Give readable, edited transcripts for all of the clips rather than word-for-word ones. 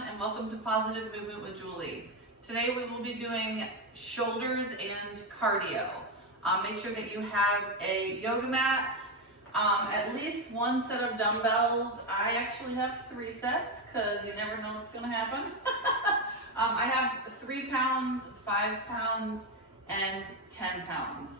everyone, and welcome to Positive Movement with Julie. Today we will be doing shoulders and cardio. Make sure that you have a yoga mat, at least one set of dumbbells. I actually have 3 sets because you never know what's going to happen. I have 3 pounds, 5 pounds, and 10 pounds.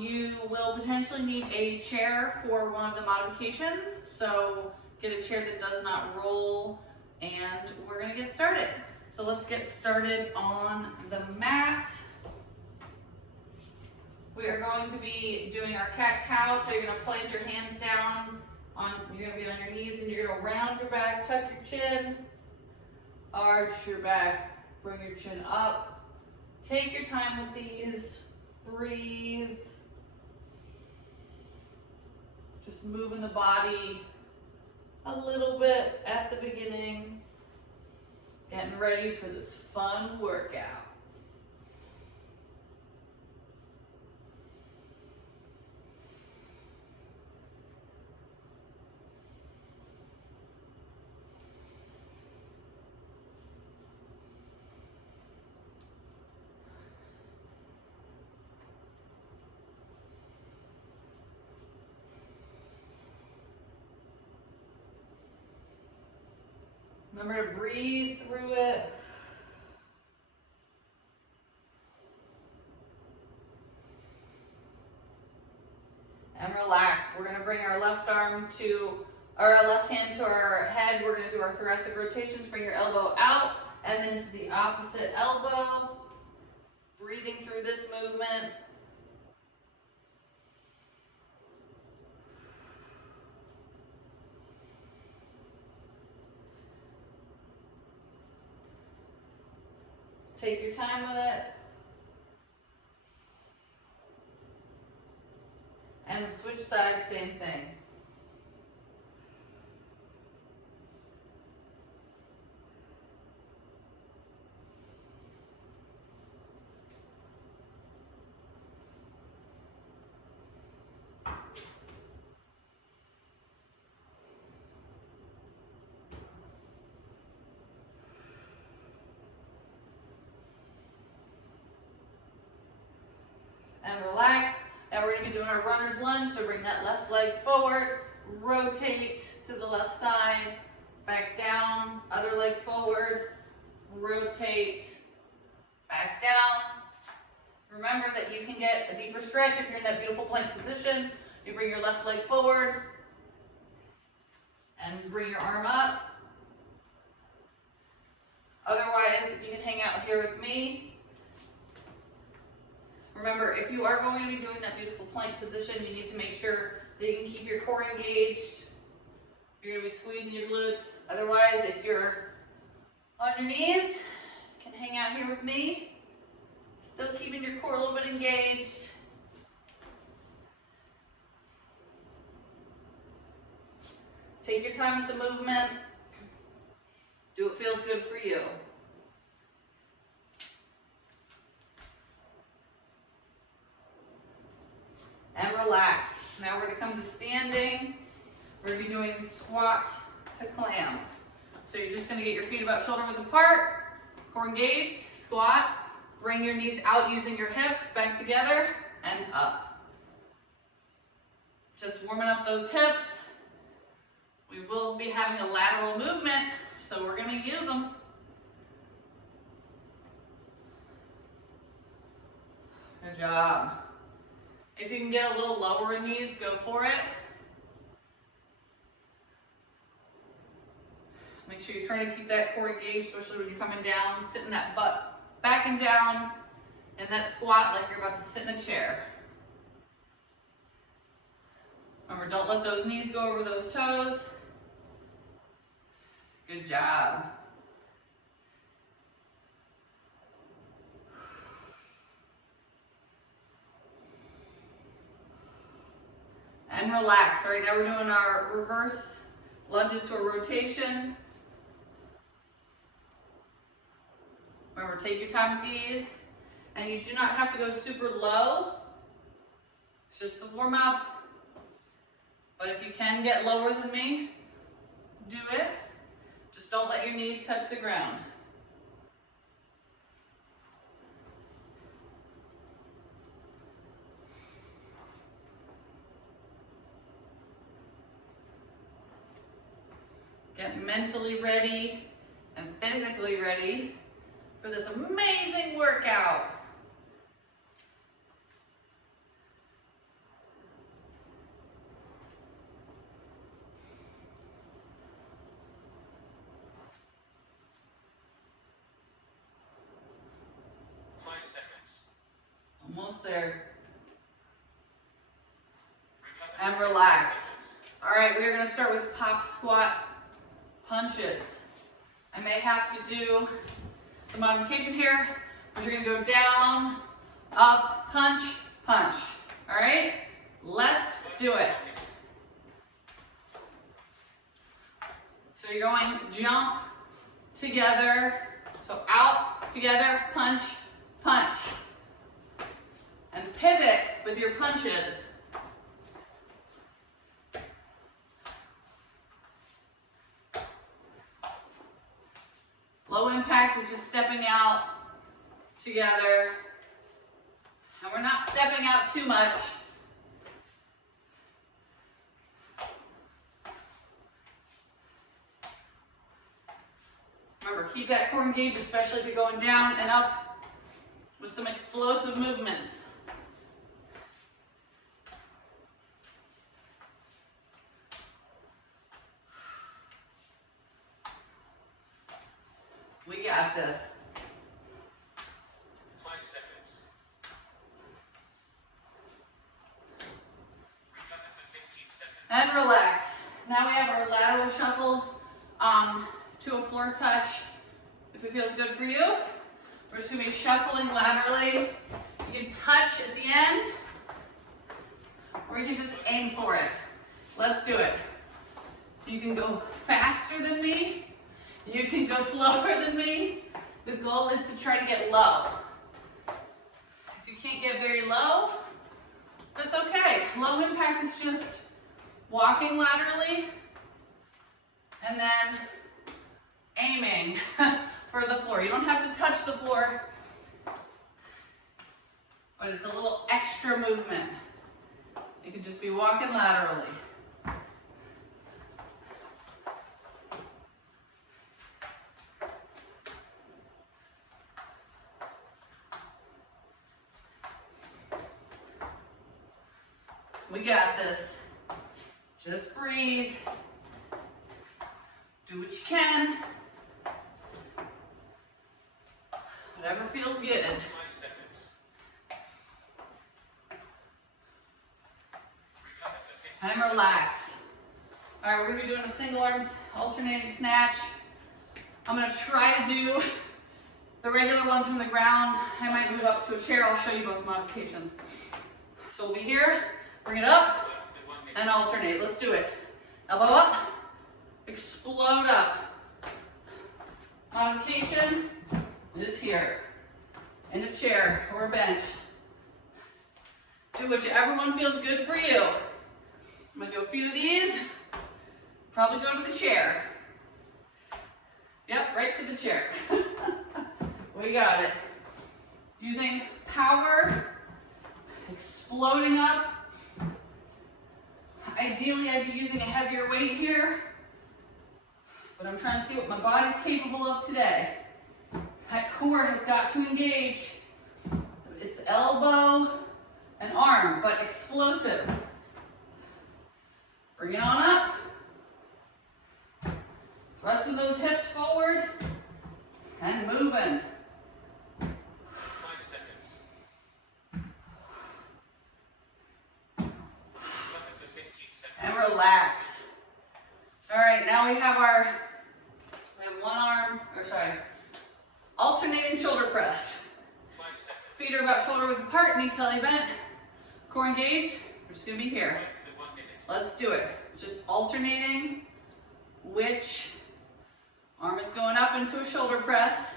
You will potentially need a chair for one of the modifications, so get a chair that does not roll, and we're gonna get started. So let's get started on the mat. We are going to be doing our cat-cow, so you're gonna plant your hands down, you're gonna be on your knees, and you're gonna round your back, tuck your chin, arch your back, bring your chin up. Take your time with these, breathe. Just moving the body a little bit at the beginning, getting ready for this fun workout. Remember to breathe through it. And relax. We're going to bring our left hand to our head. We're going to do our thoracic rotations. Bring your elbow out and then to the opposite elbow. Breathing through this movement. Take your time with it. And switch sides, same thing. And relax. Now we're going to be doing our runner's lunge, so bring that left leg forward, rotate to the left side, back down, other leg forward, rotate, back down. Remember that you can get a deeper stretch if you're in that beautiful plank position. You bring your left leg forward and bring your arm up. Otherwise, you can hang out here with me. Remember, if you are going to be doing that beautiful plank position, you need to make sure that you can keep your core engaged. You're going to be squeezing your glutes. Otherwise, if you're on your knees, you can hang out here with me. Still keeping your core a little bit engaged. Take your time with the movement. Do what feels good for you. And relax. Now we're going to come to standing. We're going to be doing squat to clams. So you're just going to get your feet about shoulder width apart, core engaged, squat, bring your knees out using your hips, back together, and up. Just warming up those hips. We will be having a lateral movement, so we're going to use them. Good job. If you can get a little lower in these, go for it. Make sure you're trying to keep that core engaged, especially when you're coming down, sitting that butt back and down in that squat like you're about to sit in a chair. Remember, don't let those knees go over those toes. Good job. And relax. All right, now we're doing our reverse lunges to a rotation. Remember, take your time with these. And you do not have to go super low. It's just the warm up. But if you can get lower than me, do it. Just don't let your knees touch the ground. Get mentally ready and physically ready for this amazing workout. Almost there. And relax. All right, we're gonna start with pop squat punches. I may have to do the modification here, but you're gonna go down, up, punch, punch. All right, let's do it. So you're going jump together, so out, together, punch, punch. And pivot with your punches. Low impact is just stepping out together. And we're not stepping out too much. Remember, keep that core engaged, especially if you're going down and up with some explosive movements. We got this. 5 seconds. Recover for 15 seconds. And relax. Now we have our lateral shuffles to a floor touch. If it feels good for you, we're just gonna be shuffling laterally. You can touch at the end, or you can just aim for it. Let's do it. You can go faster than me. You can go slower than me. The goal is to try to get low. If you can't get very low, that's okay. Low impact is just walking laterally and then aiming for the floor. You don't have to touch the floor, but it's a little extra movement. You could just be walking laterally. We got this. Just breathe. Do what you can. Whatever feels good. 5 seconds. Recover for 15 And relax. All right, we're gonna be doing a single arms alternating snatch. I'm gonna try to do the regular ones from the ground. I might move up to a chair. I'll show you both modifications. So we'll be here. Bring it up and alternate. Let's do it. Elbow up, explode up. Modification is here. In a chair or a bench. Do whichever one feels good for you. I'm gonna do a few of these. Probably go to the chair. Yep, right to the chair. We got it. Using power, exploding up. Ideally, I'd be using a heavier weight here, but I'm trying to see what my body's capable of today. That core has got to engage. It's elbow and arm, but explosive. Bring it on up. Thrusting those hips forward and moving. 5 seconds. Recover for 15 seconds. And relax. All right, now we have one arm, alternating shoulder press. 5 seconds. Feet are about shoulder width apart, knees slightly bent, core engaged. We're just gonna be here. Break for 1 minute. Let's do it. Just alternating which arm is going up into a shoulder press.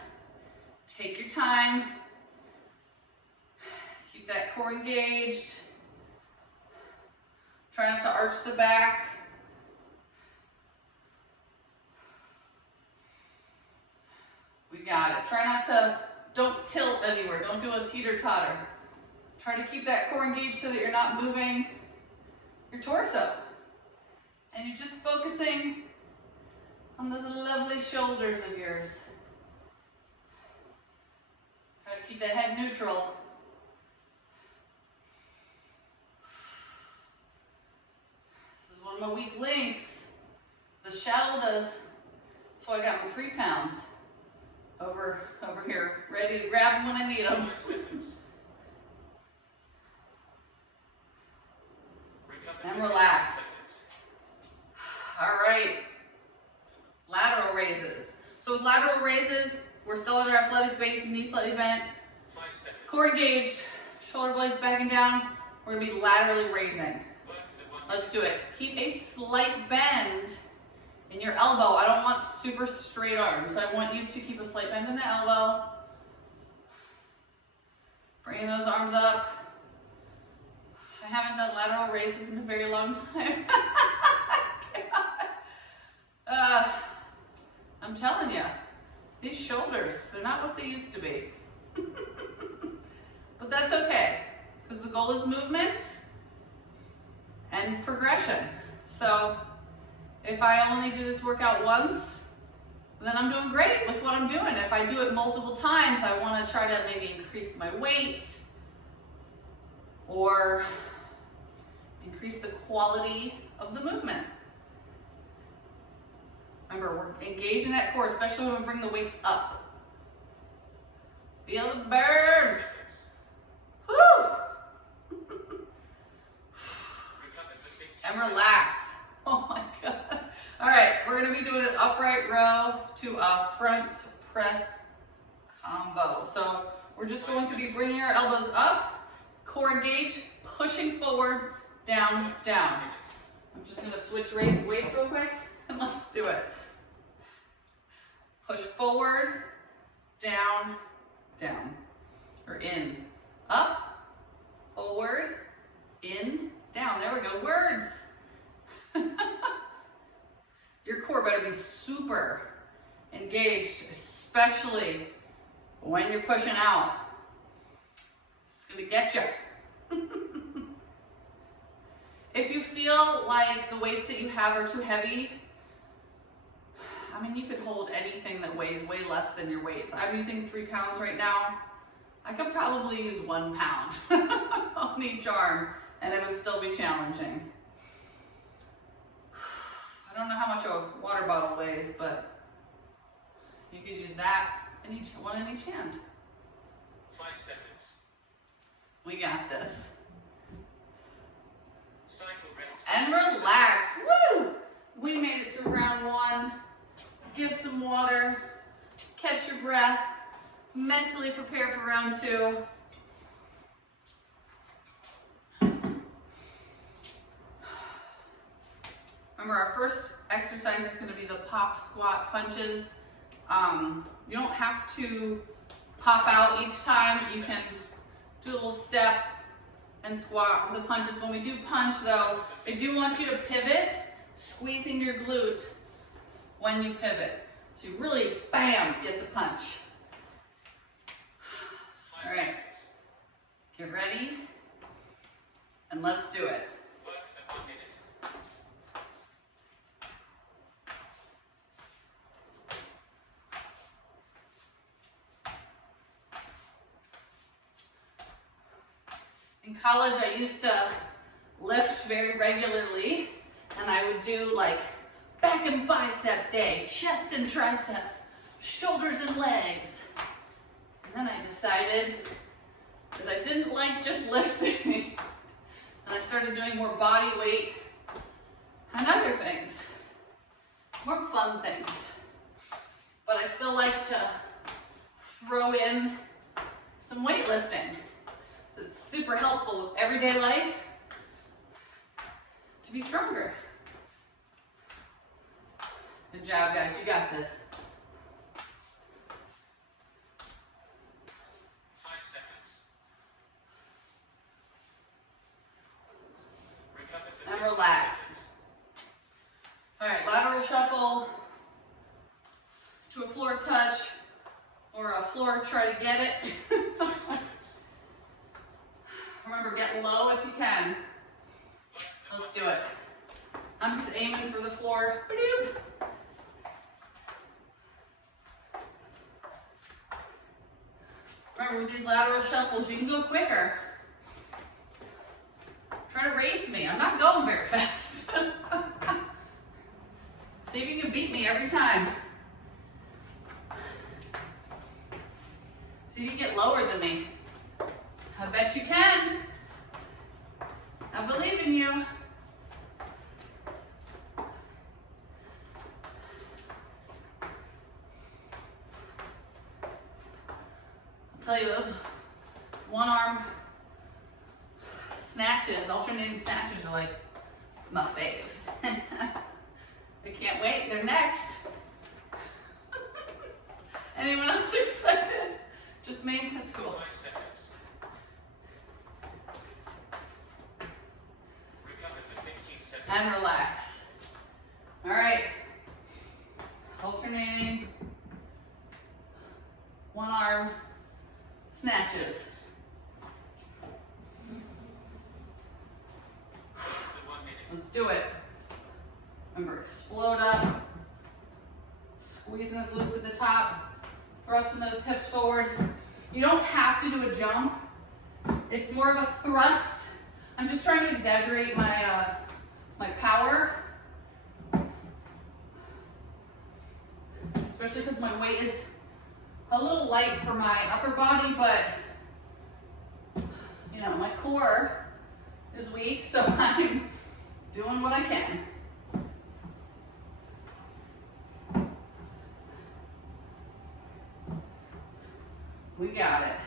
Take your time. Keep that core engaged. Try not to arch the back. You got it. Try not to, don't tilt anywhere. Don't do a teeter-totter. Try to keep that core engaged so that you're not moving your torso. And you're just focusing on those lovely shoulders of yours. Try to keep that head neutral. This is one of my weak links. The shoulders. So I got my 3 pounds over here, ready to grab them when I need them. 5 seconds. Recover And for relax. 15 seconds. All right, lateral raises. So with lateral raises, we're still at our athletic base, knee slightly bent, 5 seconds. core engaged, shoulder blades backing down. We're gonna be laterally raising. Work for 1 Let's minute. do it. Keep a slight bend in your elbow. I don't want super straight arms. I want you to keep a slight bend in the elbow. Bringing those arms up. I haven't done lateral raises in a very long time. I'm telling you, these shoulders, they're not what they used to be. But that's okay, because the goal is movement and progression. So if I only do this workout once, then I'm doing great with what I'm doing. If I do it multiple times, I want to try to maybe increase my weight or increase the quality of the movement. Remember, we're engaging that core, especially when we bring the weights up. Feel the 5 burn. seconds. Woo! Recover for 15 And seconds. relax. Oh my God. All right, we're gonna be doing an upright row to a front press combo. So we're just going to be bringing our elbows up, core engaged, pushing forward, down, down. I'm just gonna switch weights real quick and let's do it. Push forward, down, down, or in, up, forward, in, down. There we go, words. Your core better be super engaged, especially when you're pushing out. It's gonna get you. If you feel like the weights that you have are too heavy, I mean, you could hold anything that weighs way less than your weights. I'm using 3 pounds right now. I could probably use 1 pound on each arm and it would still be challenging. I don't know how much a water bottle weighs, but you could use that in one in each hand. 5 seconds. We got this. Cycle rest. And relax. Woo! We made it through round 1. Get some water, catch your breath, mentally prepare for round 2. Remember, our first exercise is going to be the pop, squat, punches. You don't have to pop out each time. You can do a little step and squat with the punches. When we do punch though, I do want you to pivot, squeezing your glute when you pivot. So you really, bam, get the punch. 5 All right. seconds. Get ready, and let's do it. Work for 1 minute. In college, I used to lift very regularly, and I would do like back and bicep day, chest and triceps, shoulders and legs. And then I decided that I didn't like just lifting. And I started doing more body weight and other things, more fun things. But I still like to throw in some weightlifting. It's super helpful with everyday life to be stronger. Good job, guys. You got this. 5 seconds. Recover for And 15 relax. seconds. All right, lateral shuffle to a floor touch. floor, try to get it. 5 seconds. Remember, get low if you can. Left for 1 Let's do it. I'm just aiming for the floor. Ba-doop. Remember, with these lateral shuffles, you can go quicker. Try to race me. I'm not going very fast. See if you can beat me every time. See if you get lower than me. I bet you can. I believe in you. I'll tell you, those one arm snatches, alternating snatches are like my fave. I can't wait, they're next. Anyone else excited? Just me? That's cool. 5 seconds. Recover for 15 seconds. And relax. All right. Alternating. One arm snatches. Seconds. Left for 1 minute. Let's do it. Remember, explode up. Squeezing the glutes at the top. Thrusting those hips forward. You don't have to do a jump. It's more of a thrust. I'm just trying to exaggerate my my power. Especially because my weight is a little light for my upper body, but you know, my core is weak, so I'm doing what I can. We got it.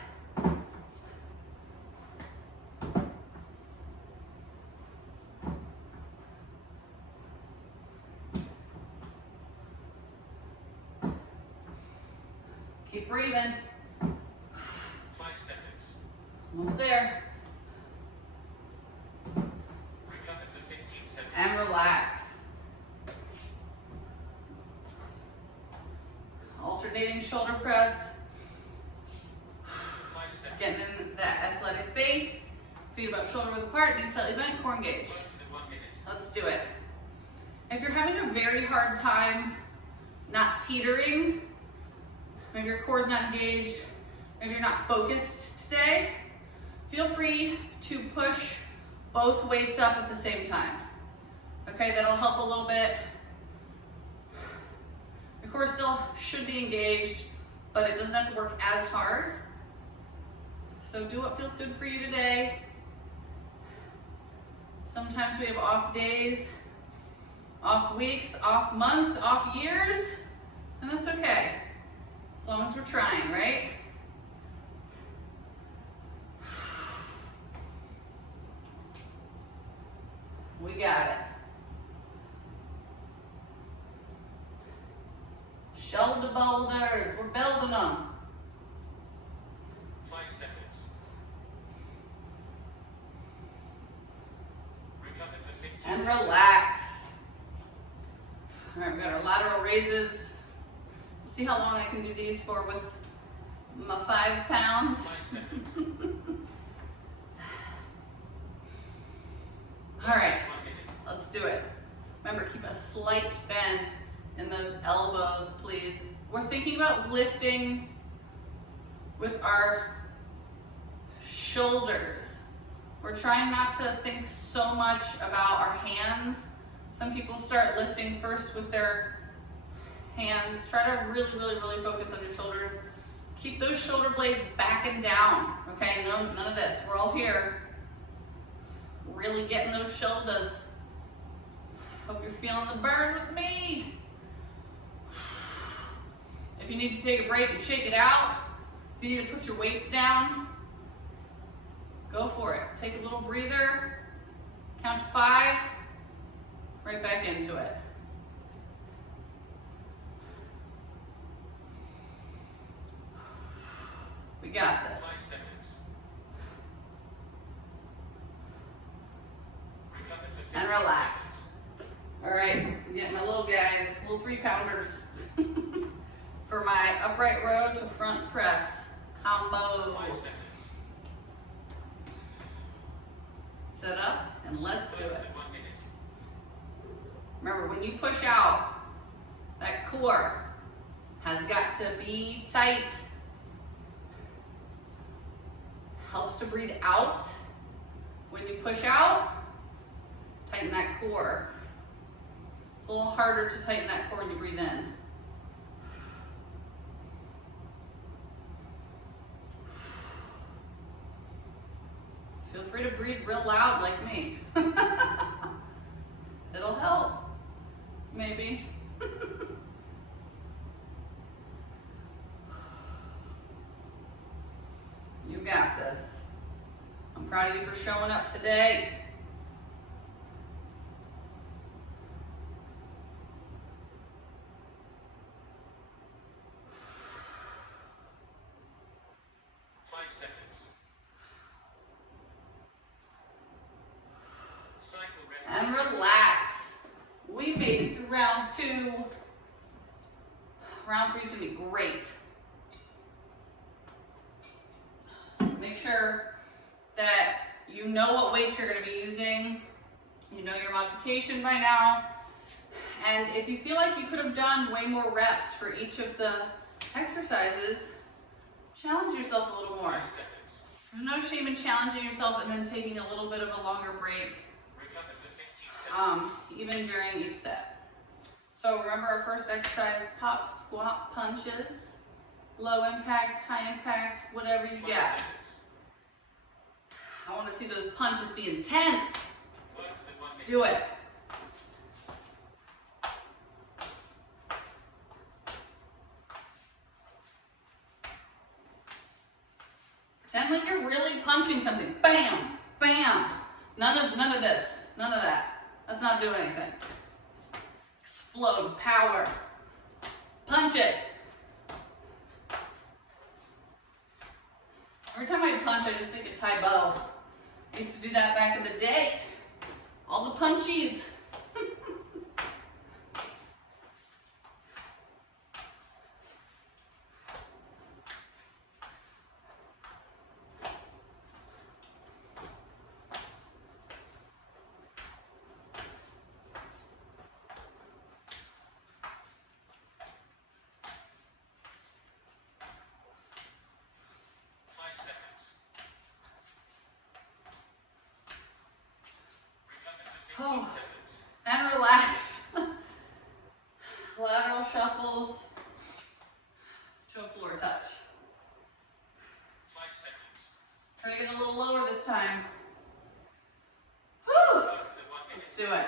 Keep breathing. 5 seconds. Almost there. Recover for 15 seconds. And relax. Alternating shoulder press. 5 seconds. Getting in that athletic base. Feet about shoulder width apart, knees slightly bent, core engaged. Left for 1 minute. Let's do it. If you're having a very hard time not teetering, maybe your core is not engaged, maybe you're not focused today, feel free to push both weights up at the same time. Okay, that'll help a little bit. The core still should be engaged, but it doesn't have to work as hard. So do what feels good for you today. Sometimes we have off days, off weeks, off months, off years, and that's okay. As long as we're trying, right? We got it. Shoulder boulders, we're building them. 5 seconds. Recover for 15 And seconds. relax. All right, we got our lateral raises. We'll see how long I can do these for with my 5 pounds. 5 seconds. All right, 1 minute. let's do it. Remember, keep a slight bend in those elbows, please. We're thinking about lifting with our shoulders. We're trying not to think so much about our hands. Some people start lifting first with their hands. Try to really, really, really focus on your shoulders. Keep those shoulder blades back and down, okay? None of this. We're all here. Really getting those shoulders. Hope you're feeling the burn with me. If you need to take a break and shake it out, if you need to put your weights down, go for it. Take a little breather, count to 5, right back into it. We got this. 5 seconds. Recover for 15 And relax. seconds. All right, I'm getting my little guys, little 3-pounders for my upright row to front press combo. 5 seconds. Set up and let's do it. Perfect 1 minute. Remember, when you push out, that core has got to be tight. Helps to breathe out. When you push out, tighten that core. It's a little harder to tighten that core when you breathe in. Feel free to breathe real loud like me. It'll help, maybe. You got this. I'm proud of you for showing up today. Seconds. Cycle rest. And relax. We made it through round 2. Round 3 is gonna be great. Make sure that you know what weights you're gonna be using. You know your modification by now. And if you feel like you could have done way more reps for each of the exercises, challenge yourself a little more. 5 seconds. There's no shame in challenging yourself and then taking a little bit of a longer break, Recover for 15 seconds. even during each set. So remember our first exercise, pop, squat, punches, low impact, high impact, whatever you 5 get. seconds. I want to see those punches be intense. Work for 1 minute. Do it. Pretend like you're really punching something. Bam, bam. None of this. None of that. That's not doing anything. Explode, power. Punch it. Every time I punch, I just think of Tai Bo. I used to do that back in the day. All the punchies. Oh. Seconds. And relax. Lateral shuffles to a floor touch. 5 seconds. Try to get a little lower this time. Woo! Work for 1 minute. Let's do it.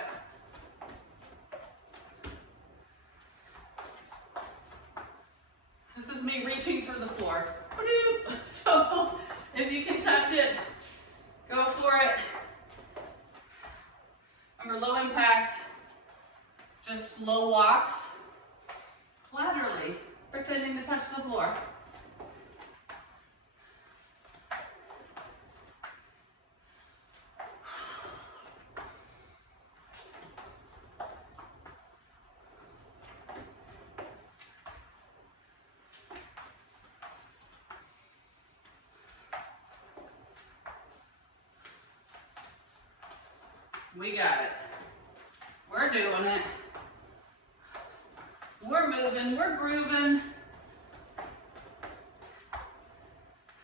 This is me reaching for the floor. So if you can touch it, go for it. Remember, low impact, just slow walks, laterally, pretending to touch the floor. We got it. We're doing it. We're moving, we're grooving.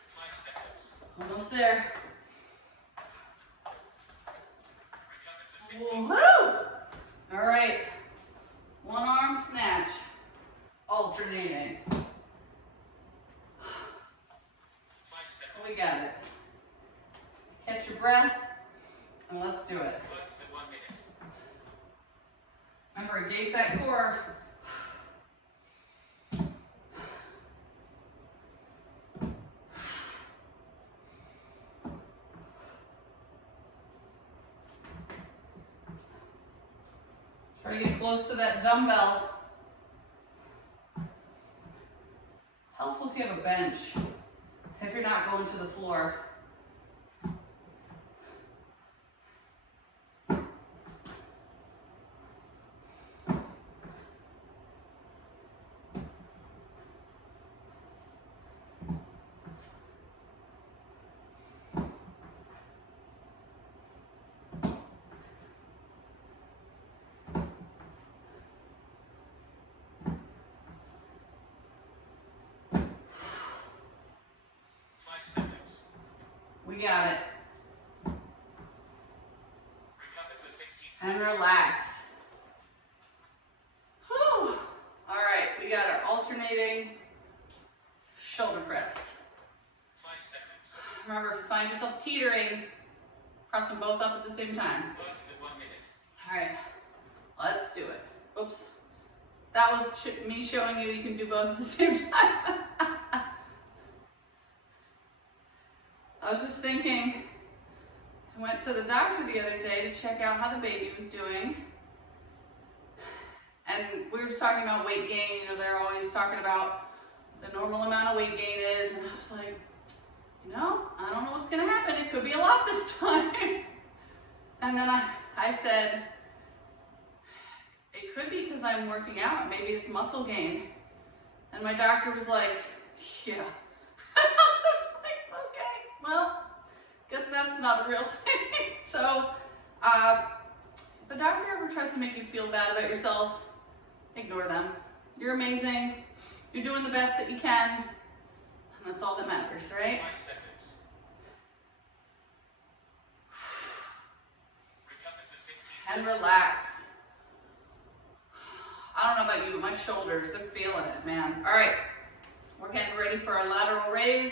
5 seconds. Almost there. Recover for 15 Woohoo! seconds. All right. One arm snatch. Alternating. 5 seconds. We got it. Catch your breath and let's do it. Work for 1 minute. Remember, engage that core. Try to get close to that dumbbell. It's helpful if you have a bench, if you're not going to the floor. And relax. Whew. All right, we got our alternating shoulder press. 5 seconds. Remember, if you find yourself teetering, press them both up at the same time. Work for 1 minute. All right, let's do it. Oops. That was me showing you can do both at the same time. I was just thinking, I went to the doctor the other day to check out how the baby was doing. And we were just talking about weight gain. You know, they're always talking about the normal amount of weight gain is. And I was like, you know, I don't know what's going to happen. It could be a lot this time. And then I said, it could be because I'm working out. Maybe it's muscle gain. And my doctor was like, yeah. I was like, okay, well, guess that's not a real thing. So, if a doctor ever tries to make you feel bad about yourself, ignore them. You're amazing. You're doing the best that you can. And that's all that matters, right? 5 seconds. Recover for 15 And seconds. relax. I don't know about you, but my shoulders, they're feeling it, man. All right, we're getting ready for our lateral raise.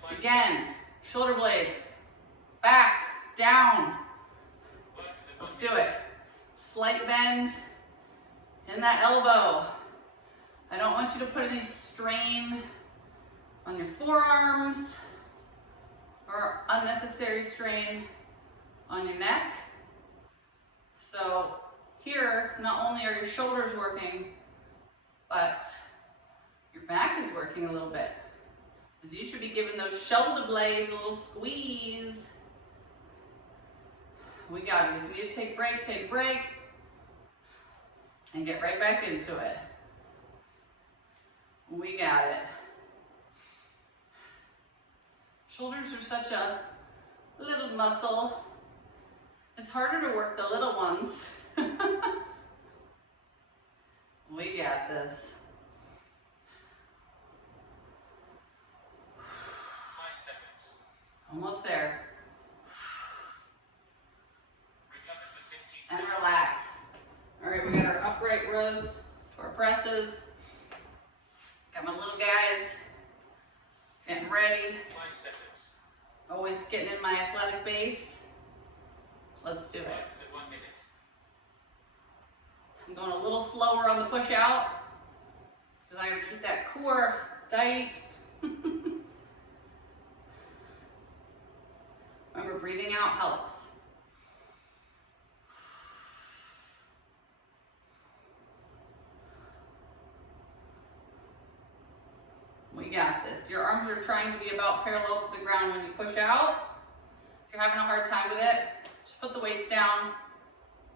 5 Again, seconds. shoulder blades, back, down. Work for 1 Let's do it. Slight bend in that elbow. I don't want you to put any strain on your forearms or unnecessary strain on your neck. So here, not only are your shoulders working, but your back is working a little bit. Because you should be giving those shoulder blades a little squeeze. We got it. If you need to take a break, and get right back into it. We got it. Shoulders are such a little muscle. It's harder to work the little ones. We got this. 5 seconds. Almost there. Recover for 15 And seconds. relax. All right, we got our upright rows to our presses. Got my little guys getting ready. 5 seconds. Always getting in my athletic base. Let's do it. Work for 1 minute. I'm going a little slower on the push out because I gotta keep that core tight. Remember, breathing out helps. We got this. Your arms are trying to be about parallel to the ground when you push out. If you're having a hard time with it, just put the weights down.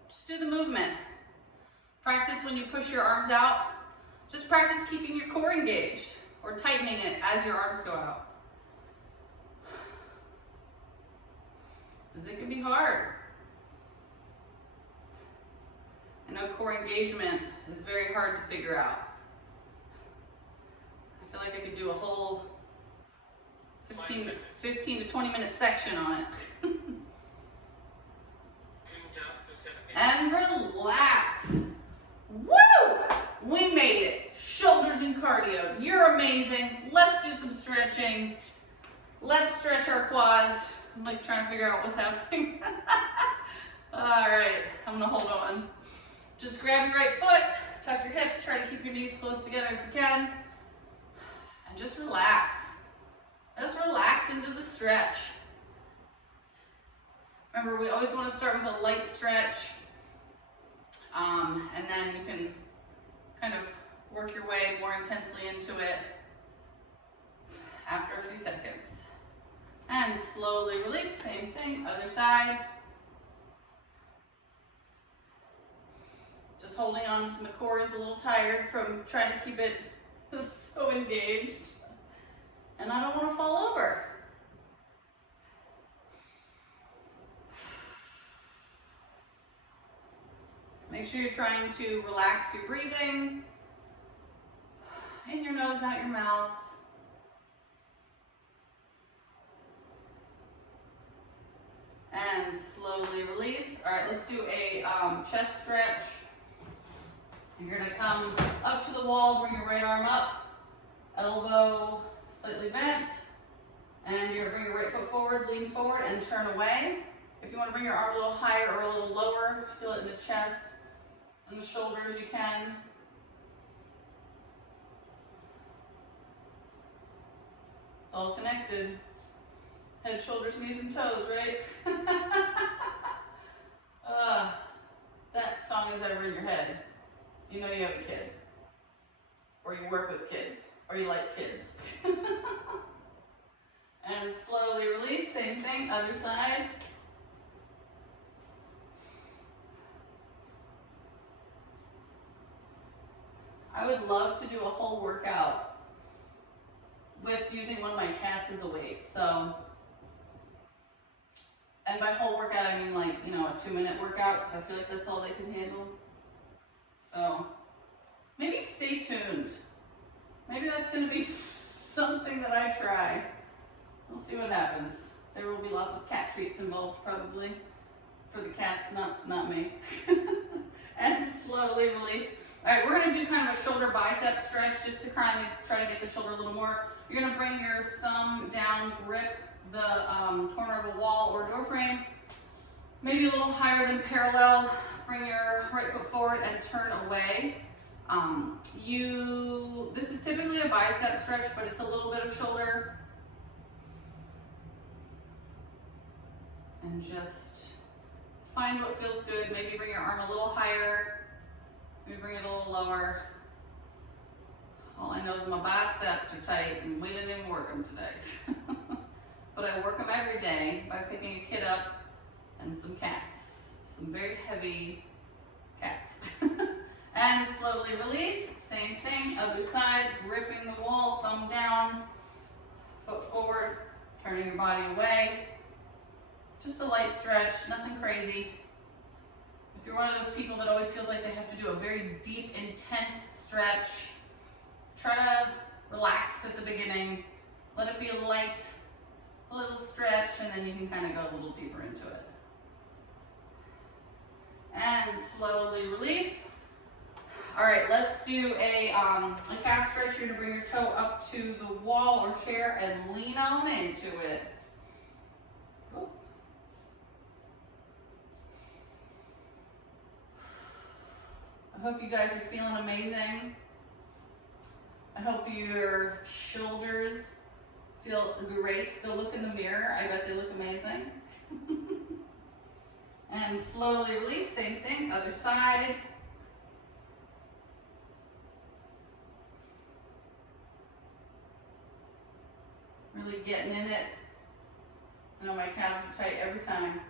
Just do the movement. Practice when you push your arms out. Just practice keeping your core engaged or tightening it as your arms go out. Because it can be hard. I know core engagement is very hard to figure out. I feel like I could do a whole 15 to 20 minute section on it. Cool down for 7 minutes. And relax. Woo! We made it. Shoulders and cardio. You're amazing. Let's do some stretching. Let's stretch our quads. I'm like trying to figure out what's happening. All right, I'm gonna hold on. Just grab your right foot, tuck your hips, try to keep your knees close together if you can, and just relax. Just relax into the stretch. Remember, we always want to start with a light stretch, and then you can kind of work your way more intensely into it after a few seconds. And slowly release, same thing, other side. Just holding on to my core is a little tired from trying to keep it so engaged. And I don't want to fall over. Make sure you're trying to relax your breathing. In your nose, out your mouth. and slowly release. All right, let's do a chest stretch. You're gonna come up to the wall, bring your right arm up, elbow slightly bent, and you're gonna bring your right foot forward, lean forward, and turn away. If you want to bring your arm a little higher or a little lower, feel it in the chest and the shoulders, you can. It's all connected. Head, shoulders, knees, and toes, right? That song is ever in your head. You know you have a kid. Or you work with kids. Or you like kids. And slowly release, same thing, other side. I would love to do a whole workout with using one of my cats as a weight. So, and by whole workout, I mean like, you know, a 2-minute workout, because I feel like that's all they can handle. So, maybe stay tuned. Maybe that's going to be something that I try. We'll see what happens. There will be lots of cat treats involved, probably, for the cats, not me. And slowly release. All right, we're going to do kind of a shoulder bicep stretch just to try to get the shoulder a little more. You're going to bring your thumb down, grip the corner of a wall or door frame, maybe a little higher than parallel. Bring your right foot forward and turn away. This is typically a bicep stretch, but it's a little bit of shoulder. And just find what feels good. Maybe bring your arm a little higher. Maybe bring it a little lower. All I know is my biceps are tight and we didn't even work them today. But I work them every day by picking a kid up and some cats. Some very heavy cats. And slowly release. Same thing, other side, gripping the wall, thumb down, foot forward, turning your body away. Just a light stretch, nothing crazy. If you're one of those people that always feels like they have to do a very deep, intense stretch, try to relax at the beginning. Let it be a light, little stretch, and then you can kind of go a little deeper into it. And slowly release. All right, let's do a calf stretch. You're gonna bring your toe up to the wall or chair and lean on into it. Ooh. I hope you guys are feeling amazing. I hope your shoulders feel great. Go look in the mirror. I bet they look amazing. And slowly release. Same thing, other side. Really getting in it. I know my calves are tight every time,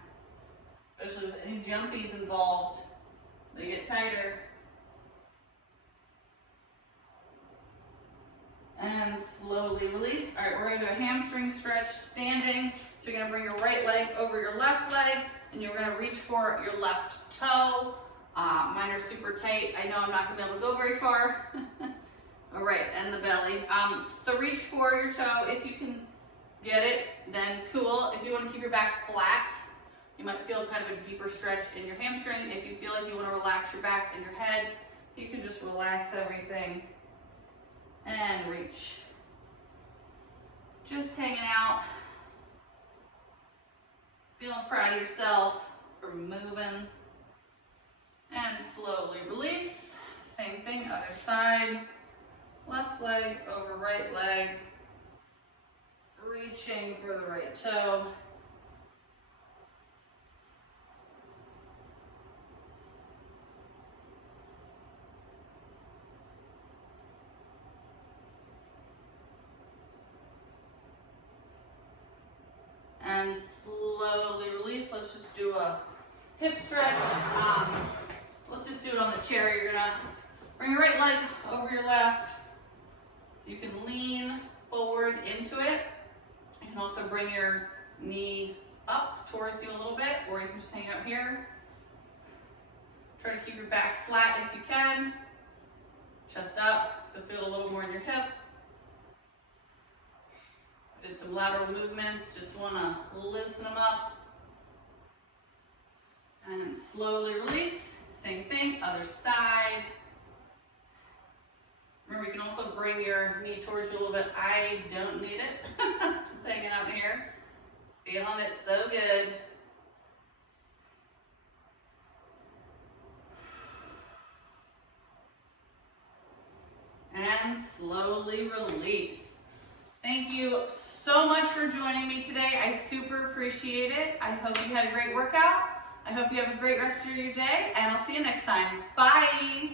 especially with any jumpies involved. They get tighter. And slowly release. All right, we're gonna do a hamstring stretch standing. So you're gonna bring your right leg over your left leg, and you're gonna reach for your left toe. Mine are super tight. I know I'm not gonna be able to go very far. All right, and the belly. So reach for your toe. If you can get it, then cool. If you wanna keep your back flat, you might feel kind of a deeper stretch in your hamstring. If you feel like you wanna relax your back and your head, you can just relax everything. And reach. Just hanging out. Feeling proud of yourself for moving. And slowly release. Same thing, other side. Left leg over right leg. Reaching for the right toe. And slowly release. Let's just do a hip stretch. Let's just do it on the chair. You're gonna bring your right leg over your left. You can lean forward into it. You can also bring your knee up towards you a little bit, or you can just hang out here. Try to keep your back flat if you can. Chest up. You'll feel a little more in your hip. Did some lateral movements, just want to loosen them up. And then slowly release. Same thing, other side. Remember, you can also bring your knee towards you a little bit. I don't need it. Just hanging out here. Feeling it so good. And slowly release. Thank you so much for joining me today. I super appreciate it. I hope you had a great workout. I hope you have a great rest of your day, and I'll see you next time. Bye.